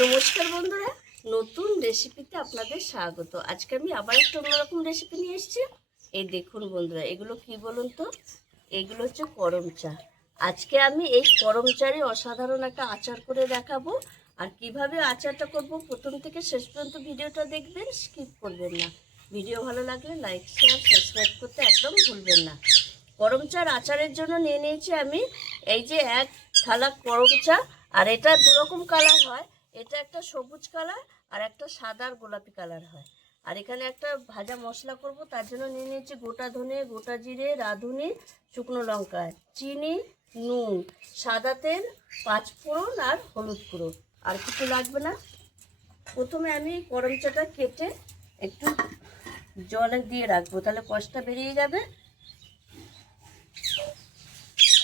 নমস্কার বন্ধুরা, নতুন রেসিপিতে আপনাদের স্বাগত। আজকে আমি আবার একটা অন্যরকম রেসিপি নিয়ে এসেছি। এই দেখুন বন্ধুরা, এগুলো কি বলুন তো? এগুলো হচ্ছে করম চা। আজকে আমি এই করম চারই অসাধারণ একটা আচার করে দেখাবো। আর কিভাবে আচারটা করব প্রথম থেকে শেষ পর্যন্ত ভিডিওটা দেখবেন, স্কিপ করবেন না। ভিডিও ভালো লাগলে লাইক শেয়ার সাবস্ক্রাইব করতে একদম ভুলবেন না। করম চার আচারের জন্য নিয়ে নিয়েছি আমি এই যে এক থালা করম চা। আর এটা দুরকম কালার হয়, এটা একটা সবুজ কালার আর একটা সাদা আর গোলাপি কালার হয়। আর এখানে একটা ভাজা মশলা করব, তার জন্য নিয়ে নিয়েছি গোটা ধনে, গোটা জিরে, রাঁধুনি, শুকনো লঙ্কা, চিনি, নুন, সাদা তেল, পাঁচফোড়ন আর হলুদ গুঁড়ো। আর কিছু লাগবে না। প্রথমে আমি করম চাটা কেটে একটু জলে দিয়ে রাখবো, তাহলে কষটা বেরিয়ে যাবে।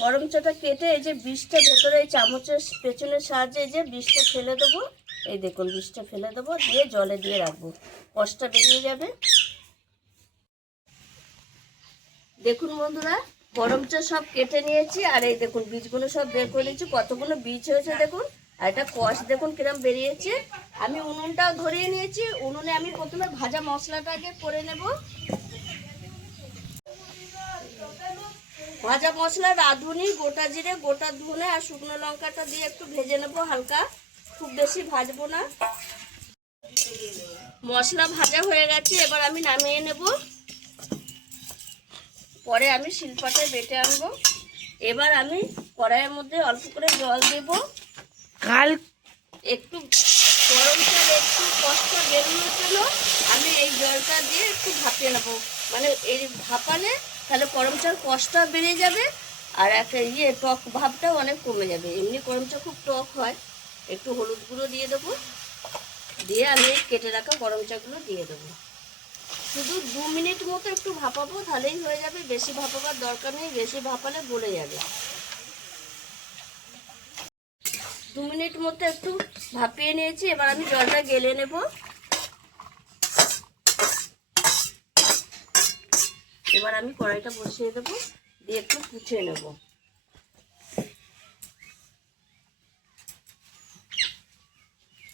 করম চাটা কেটে এই যে বীজটা ভেতরে এই চামচের পেছনের সাহায্যে এই যে বীজটা ফেলে দেবো। এই দেখুন বীজটা ফেলে দেবো, দিয়ে জলে দিয়ে রাখবো, কষটা বেরিয়ে যাবে। দেখুন বন্ধুরা, করম চা সব কেটে নিয়েছি আর এই দেখুন বীজগুলো সব বের করে নিয়েছি। কতগুলো বীজ হয়েছে দেখুন। আর এটা কষ দেখুন কিরম বেরিয়েছে। আমি উনুনটাও ধরিয়ে নিয়েছি। উনুনে আমি প্রথমে ভাজা মশলাটা আগে করে নেব। ভাজা মশলা রাঁধুনি, গোটা জিরে, গোটা ধনে আর শুকনো লঙ্কাটা দিয়ে একটু ভেজে নেবো হালকা, খুব বেশি ভাজবো না। মশলা ভাজা হয়ে গেছে, এবার আমি নামিয়ে নেব। পরে আমি শিলপাটে বেটে আনবো। এবার আমি কড়াইয়ের মধ্যে অল্প করে জল দেব। একটু গরম জল একটু কষ্ট বেরোনোর জন্য আমি এই জলটা দিয়ে একটু ভাপিয়ে নেবো। মানে এই ভাপালে তাহলে করম চার কষ্টটা বেড়ে যাবে আর একটা টক ভাবটাও অনেক কমে যাবে। এমনি করম চা খুব টক হয়। একটু হলুদ গুঁড়ো দিয়ে দেবো, দিয়ে আমি কেটে রাখা গরম চাগুলো দিয়ে দেবো। শুধু 2 মিনিট মতো একটু ভাপাবো, তাহলেই হয়ে যাবে। বেশি ভাপাবার দরকার নেই, বেশি ভাপালে গলে যাবে। 2 মিনিট মতো একটু ভাপিয়ে নিয়েছি, এবার আমি জলটা গেলে নেব। এবার আমি কড়াইটা বসিয়ে দেবো, দিয়ে একটু কুচিয়ে নেব।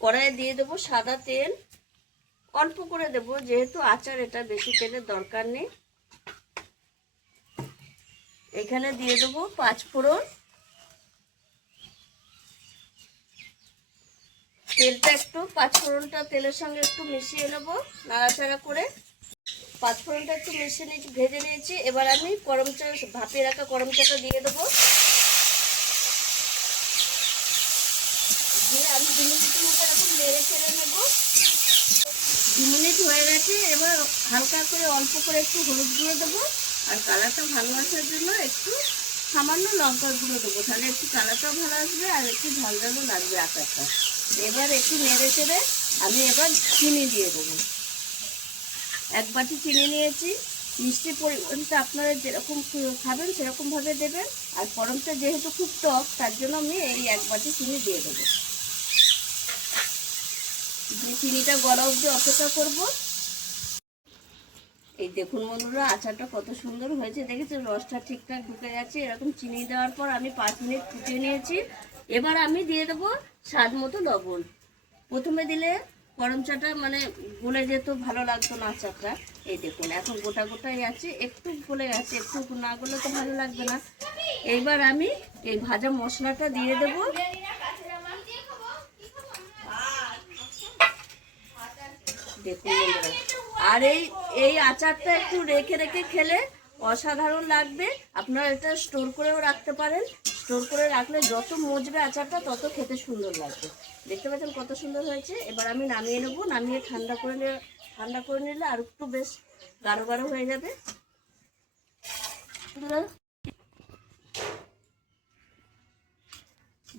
কড়াইয়ে দিয়ে দেবো সাদা তেল, অল্প করে দেব, যেহেতু আচার এটা বেশি তেলের দরকার নেই। এখানে দিয়ে দেবো পাঁচফোড়ন। তেলটা একটু পাঁচফোড়নটা তেলের সঙ্গে একটু মিশিয়ে নেব নাড়াচাড়া করে। পাঁচফোড়নটা একটু মিশিয়ে নিয়েছি, ভেজে নিয়েছি। এবার আমি করম চা ভাপিয়ে রাখা করম চাটা দিয়ে দেবো, দিয়ে আমি 2 মিনিটের মতো এরকম নেড়ে চেড়ে নেব। 2 মিনিট হয়ে গেছে, এবার হালকা করে অল্প করে একটু হলুদ গুঁড়ো দেবো আর কালারটা ভালো আসার জন্য একটু সামান্য লঙ্কার গুঁড়ো দেবো, তাহলে একটু কালারটাও ভালো আসবে আর একটু ঝাল ঝালও লাগবে আচারটা। এবার একটু নেড়ে চেড়ে আমি এবার চিনি দিয়ে দেবো। 1 বাটি চিনি নিয়েছি। মিষ্টির পরিমাণটা আপনারা যেরকম খাবেন সেরকমভাবে দেবেন। আর করমটা যেহেতু খুব টক, তার জন্য আমি এই 1 বাটি চিনি দিয়ে দেবো। দিয়ে চিনিটা গলা অবধি অপেক্ষা করব। এই দেখুন বন্ধুরা, আচারটা কত সুন্দর হয়েছে, দেখেছেন? রসটা ঠিকঠাক ঢুকে যাচ্ছে। এরকম চিনি দেওয়ার পর আমি 5 মিনিট ফুটিয়ে নিয়েছি। এবার আমি দিয়ে দেবো স্বাদ মতো লবণ। প্রথমে দিলে গরম চাটা মানে গলে যেত, ভালো লাগতো না আচারটা। এই দেখুন এখন গোটা গোটাই আছে, একটু গলে গেছে, একটু না গলে তো ভালো লাগবে না। এইবার আমি এই ভাজা মশলাটা দিয়ে দেবো। দেখুন বন্ধুরা, আর এই আচারটা একটু রেখে রেখে খেলে অসাধারণ লাগবে। আপনারা এটা স্টোর করেও রাখতে পারেন। স্টোর করে রাখলে যত মজবে আচারটা তত খেতে সুন্দর লাগবে। দেখতে পাচ্ছেন কত সুন্দর হয়েছে। এবার আমি নামিয়ে নেব। নামিয়ে ঠান্ডা করে নিলে আর একটু বেশ গাঢ় গাঢ় হয়ে যাবে।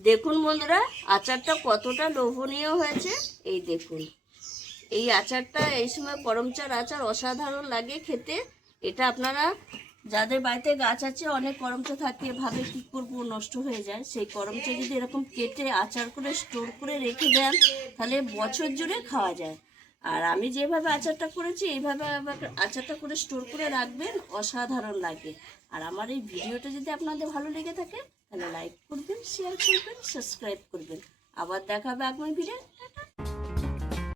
দেখুন বন্ধুরা, আচারটা কতটা লোভনীয় হয়েছে। এই দেখুন, এই আচারটা এই সময় করম চার আচার অসাধারণ লাগে খেতে। এটা আপনারা যাদের বাড়িতে গাছ আছে, অনেক করম চা থাকে, ভাবে কী করবো, নষ্ট হয়ে যায়। সেই করম চা যদি এরকম কেটে আচার করে স্টোর করে রেখে দেন, তাহলে বছর জুড়ে খাওয়া যায়। আর আমি যেভাবে আচারটা করেছি এইভাবে আচারটা করে স্টোর করে রাখবেন, অসাধারণ লাগে। আর আমার এই ভিডিওটা যদি আপনাদের ভালো লেগে থাকে, তাহলে লাইক করবেন, শেয়ার করবেন, সাবস্ক্রাইব করবেন। আবার দেখা হবে আগামী ভিডিও।